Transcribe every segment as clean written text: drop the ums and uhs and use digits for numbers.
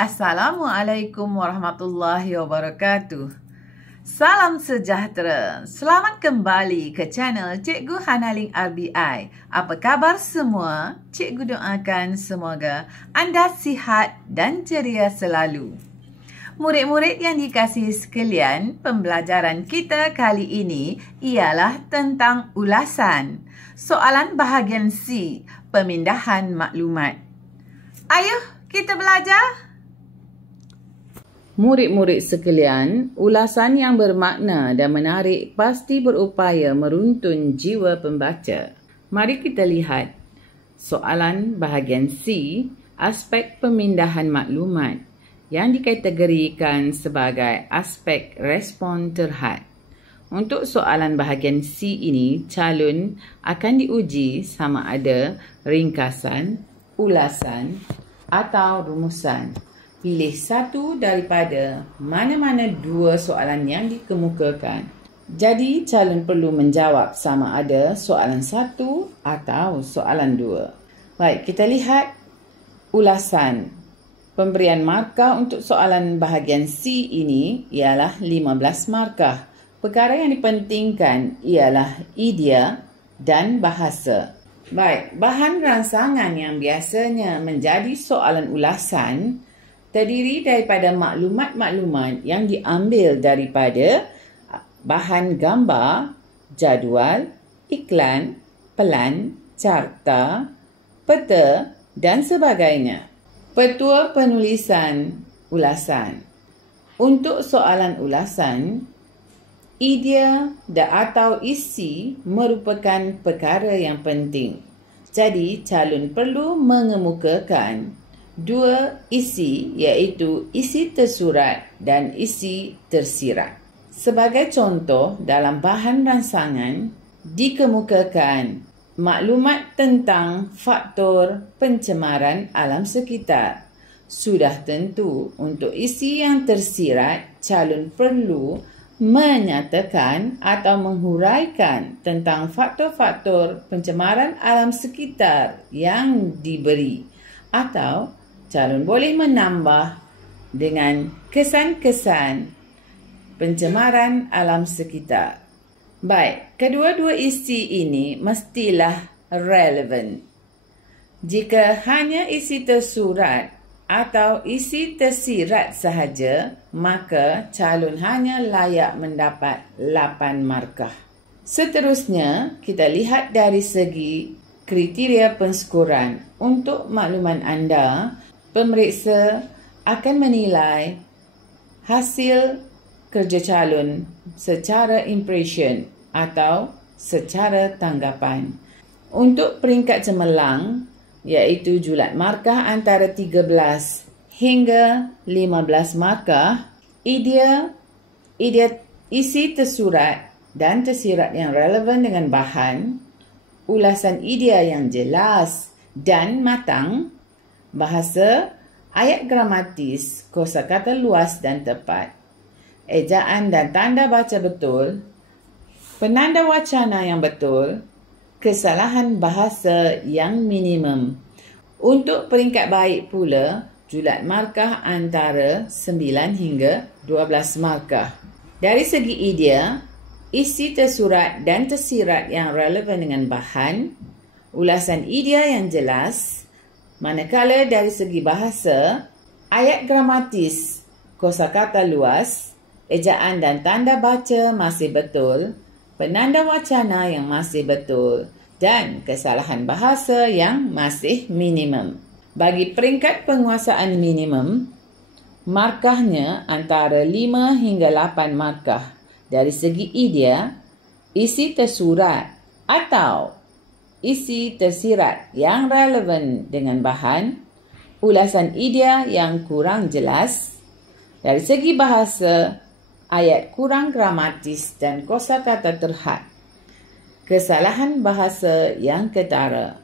Assalamualaikum warahmatullahi wabarakatuh. Salam sejahtera. Selamat kembali ke channel Cikgu Hanaling RBI. Apa khabar semua? Cikgu doakan semoga anda sihat dan ceria selalu. Murid-murid yang dikasihi sekalian, pembelajaran kita kali ini ialah tentang ulasan. Soalan bahagian C, pemindahan maklumat. Ayuh kita belajar. Murid-murid sekalian, ulasan yang bermakna dan menarik pasti berupaya meruntun jiwa pembaca. Mari kita lihat soalan bahagian C, aspek pemindahan maklumat yang dikategorikan sebagai aspek respon terhad. Untuk soalan bahagian C ini, calon akan diuji sama ada ringkasan, ulasan atau rumusan. Pilih satu daripada mana-mana dua soalan yang dikemukakan. Jadi, calon perlu menjawab sama ada soalan satu atau soalan dua. Baik, kita lihat ulasan. Pemberian markah untuk soalan bahagian C ini ialah 15 markah. Perkara yang dipentingkan ialah idea dan bahasa. Baik, bahan rangsangan yang biasanya menjadi soalan ulasan terdiri daripada maklumat-maklumat yang diambil daripada bahan gambar, jadual, iklan, pelan, carta, peta dan sebagainya. Petua penulisan ulasan. Untuk soalan ulasan, idea atau isi merupakan perkara yang penting. Jadi, calon perlu mengemukakan dua isi, iaitu isi tersurat dan isi tersirat. Sebagai contoh, dalam bahan rangsangan dikemukakan maklumat tentang faktor pencemaran alam sekitar. Sudah tentu untuk isi yang tersirat, calon perlu menyatakan atau menghuraikan tentang faktor-faktor pencemaran alam sekitar yang diberi, atau calon boleh menambah dengan kesan-kesan pencemaran alam sekitar. Baik, kedua-dua isi ini mestilah relevan. Jika hanya isi tersurat atau isi tersirat sahaja, maka calon hanya layak mendapat 8 markah. Seterusnya, kita lihat dari segi kriteria penskoran. Untuk makluman anda, pemeriksa akan menilai hasil kerja calon secara impression atau secara tanggapan. Untuk peringkat cemerlang, iaitu julat markah antara 13 hingga 15 markah, isi tersurat dan tersirat yang relevan dengan bahan, ulasan idea yang jelas dan matang, bahasa, ayat gramatis, kosakata luas dan tepat, ejaan dan tanda baca betul, penanda wacana yang betul, kesalahan bahasa yang minimum. Untuk peringkat baik pula, julat markah antara 9 hingga 12 markah. Dari segi idea, isi tersurat dan tersirat yang relevan dengan bahan, ulasan idea yang jelas, manakala dari segi bahasa, ayat gramatis, kosakata luas, ejaan dan tanda baca masih betul, penanda wacana yang masih betul, dan kesalahan bahasa yang masih minimum. Bagi peringkat penguasaan minimum, markahnya antara 5 hingga 8 markah. Dari segi idea, isi tersurat atau isi tersirat yang relevan dengan bahan, ulasan idea yang kurang jelas, dari segi bahasa, ayat kurang gramatis dan kosakata terhad, kesalahan bahasa yang ketara.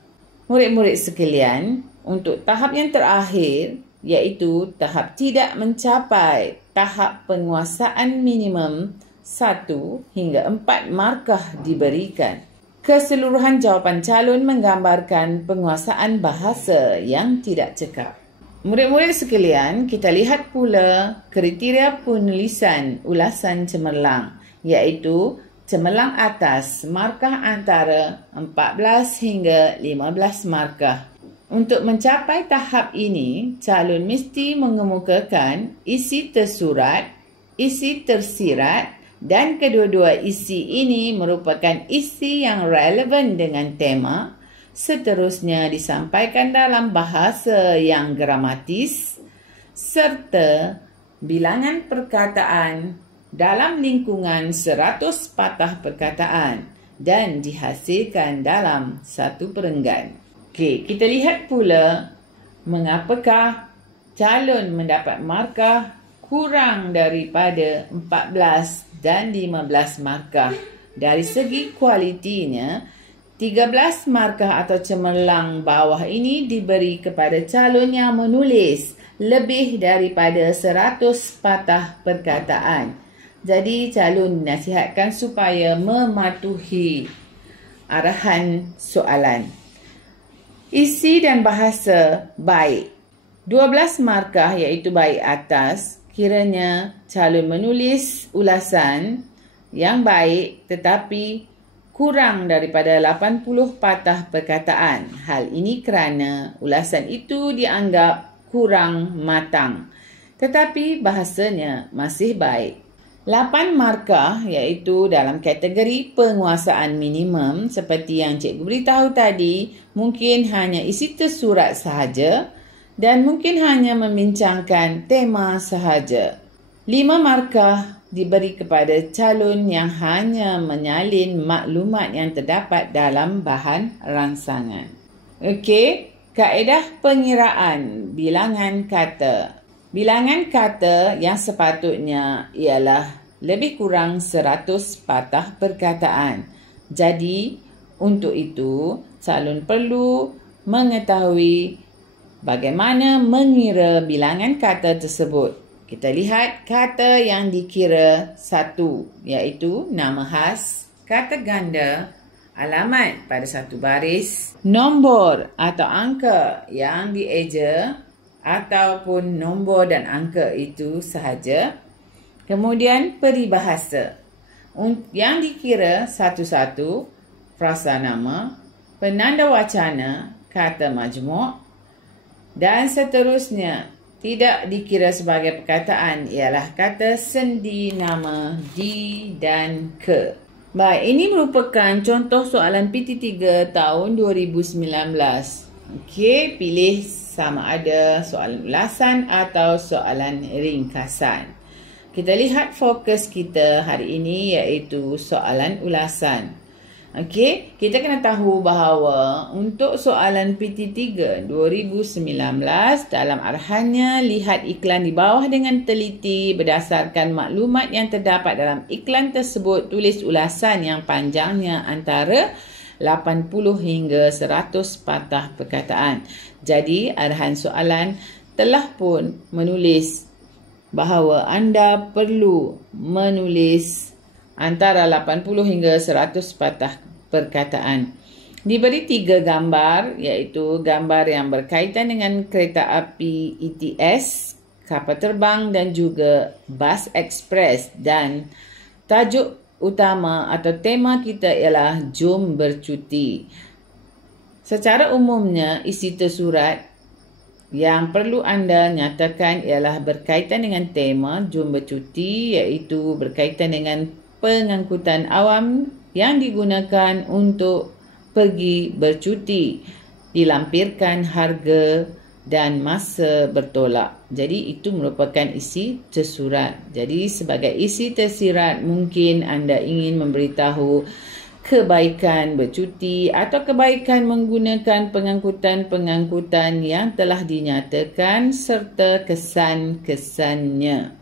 Murid-murid sekalian, untuk tahap yang terakhir, iaitu tahap tidak mencapai tahap penguasaan minimum, 1 hingga 4 markah diberikan. Keseluruhan jawapan calon menggambarkan penguasaan bahasa yang tidak cekap. Murid-murid sekalian, kita lihat pula kriteria penulisan ulasan cemerlang, iaitu cemerlang atas markah antara 14 hingga 15 markah. Untuk mencapai tahap ini, calon mesti mengemukakan isi tersurat, isi tersirat dan kedua-dua isi ini merupakan isi yang relevan dengan tema. Seterusnya disampaikan dalam bahasa yang gramatis serta bilangan perkataan dalam lingkungan 100 patah perkataan dan dihasilkan dalam satu perenggan. Okey, kita lihat pula mengapakah calon mendapat markah kurang daripada 14 dan 15 markah. Dari segi kualitinya, 13 markah atau cemerlang bawah ini diberi kepada calon yang menulis lebih daripada 100 patah perkataan. Jadi calon dinasihatkan supaya mematuhi arahan soalan. Isi dan bahasa baik. 12 markah iaitu baik atas, kiranya calon menulis ulasan yang baik tetapi kurang daripada 80 patah perkataan. Hal ini kerana ulasan itu dianggap kurang matang, tetapi bahasanya masih baik. 8 markah iaitu dalam kategori penguasaan minimum seperti yang cikgu beritahu tadi, mungkin hanya isi tersurat sahaja dan mungkin hanya membincangkan tema sahaja. 5 markah diberi kepada calon yang hanya menyalin maklumat yang terdapat dalam bahan rangsangan. Okey, kaedah pengiraan bilangan kata. Bilangan kata yang sepatutnya ialah lebih kurang 100 patah perkataan. Jadi, untuk itu, calon perlu mengetahui bagaimana mengira bilangan kata tersebut. Kita lihat kata yang dikira 1, iaitu nama khas, kata ganda, alamat pada satu baris, nombor atau angka yang dieja ataupun nombor dan angka itu sahaja. Kemudian peribahasa yang dikira satu-satu, frasa nama, penanda wacana, kata majmuk dan seterusnya. Tidak dikira sebagai perkataan ialah kata sendi nama di dan ke. Baik, ini merupakan contoh soalan PT3 tahun 2019. Okey, pilih sama ada soalan ulasan atau soalan ringkasan. Kita lihat fokus kita hari ini iaitu soalan ulasan. Okey, kita kena tahu bahawa untuk soalan PT3 2019 dalam arahannya lihat iklan di bawah dengan teliti berdasarkan maklumat yang terdapat dalam iklan tersebut, tulis ulasan yang panjangnya antara 80 hingga 100 patah perkataan. Jadi arahan soalan telah pun menulis bahawa anda perlu menulis antara 80 hingga 100 patah perkataan. Diberi 3 gambar, iaitu gambar yang berkaitan dengan kereta api ETS, kapal terbang dan juga bas ekspres, dan tajuk utama atau tema kita ialah jom bercuti. Secara umumnya isi tersurat yang perlu anda nyatakan ialah berkaitan dengan tema jom bercuti, iaitu berkaitan dengan pengangkutan awam yang digunakan untuk pergi bercuti, dilampirkan harga dan masa bertolak. Jadi itu merupakan isi tersurat. Jadi sebagai isi tersirat mungkin anda ingin memberitahu kebaikan bercuti atau kebaikan menggunakan pengangkutan-pengangkutan yang telah dinyatakan serta kesan-kesannya.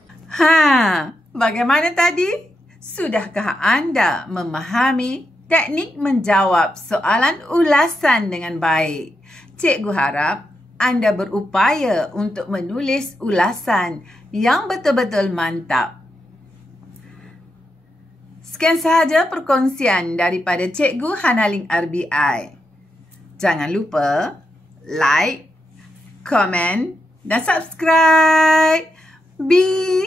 Bagaimana tadi? Sudahkah anda memahami teknik menjawab soalan ulasan dengan baik? Cikgu harap anda berupaya untuk menulis ulasan yang betul-betul mantap. Sekian sahaja perkongsian daripada Cikgu Hanaling RBI. Jangan lupa like, komen dan subscribe. Be